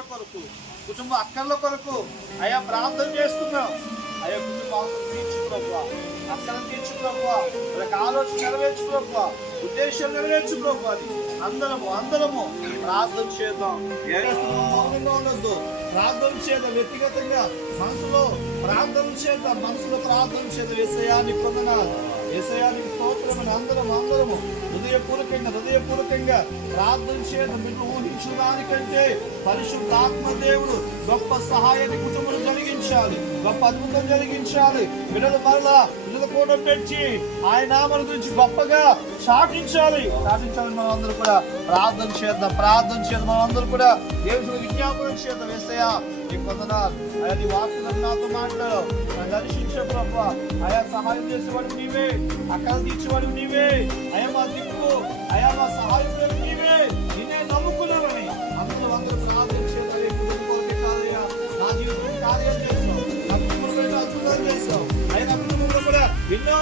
అవసరాల కొరకు, కుటుంబ అక్కర్ల కొరకు అయ్యా ప్రార్థన చేస్తున్నాం. అయ్యా కుటుంబ అవసరం తీర్చు ప్రభువా, అక్కలను తీర్చు ప్రభువా, వాళ్ళకి ఆలోచన నెరవేర్చు ప్రభువా, ఉద్దేశం నెరవేర్చు ప్రభువా. అది అందరము ప్రార్థన చేద్దాం. మౌనంగా ఉండొద్దు, ప్రార్థన చేద్దాం. వ్యక్తిగతంగా మనసులో ప్రార్థన చేద్దాం, యేసయ్యా నీకు వందనాలు, యేసయ్యా నీకు స్తోత్రమని అందరము హృదయపూర్వకంగా ప్రార్థన చేద్దాం. మీరు ఊహించిన దానికంటే పరిశుద్ధాత్మ దేవుడు గొప్ప సహాయాన్ని కుటుంబం జరిగించాలి, గొప్ప అద్భుతం జరిగించాలి. బిడ్డలు మరలా బిడ్డల కూటం పెట్టి ఆయన నామం గురించి గొప్పగా చాటించాలి. మనం అందరూ కూడా ప్రార్థన చేద్దాం. మనం అందరూ కూడా దేవుడు విజ్ఞాపనం చేద్దాం. యేసయ్యా నీకు వందనాలు. అయ్యా నీ వాక్కులను నాతో మాట్లాడు, నన్ను దర్శించే ప్రభువా. అయా సహాయం చేసేవాడు నీవే, అక్కడ తీర్చేవాడు నీవే. అయ్యా మా దిక్కు, అయా మా సహాయం నీవే. నిన్నే నమ్ముకున్నామని అందరూ ప్రార్థన చేద్దాం. కాదయ్యా నా జీవితం కార్యం చేస్తావు, నా కుటుంబంలో అద్భుతాలు చేస్తావు. అయినా కుటుంబంలో కూడా ఎన్నో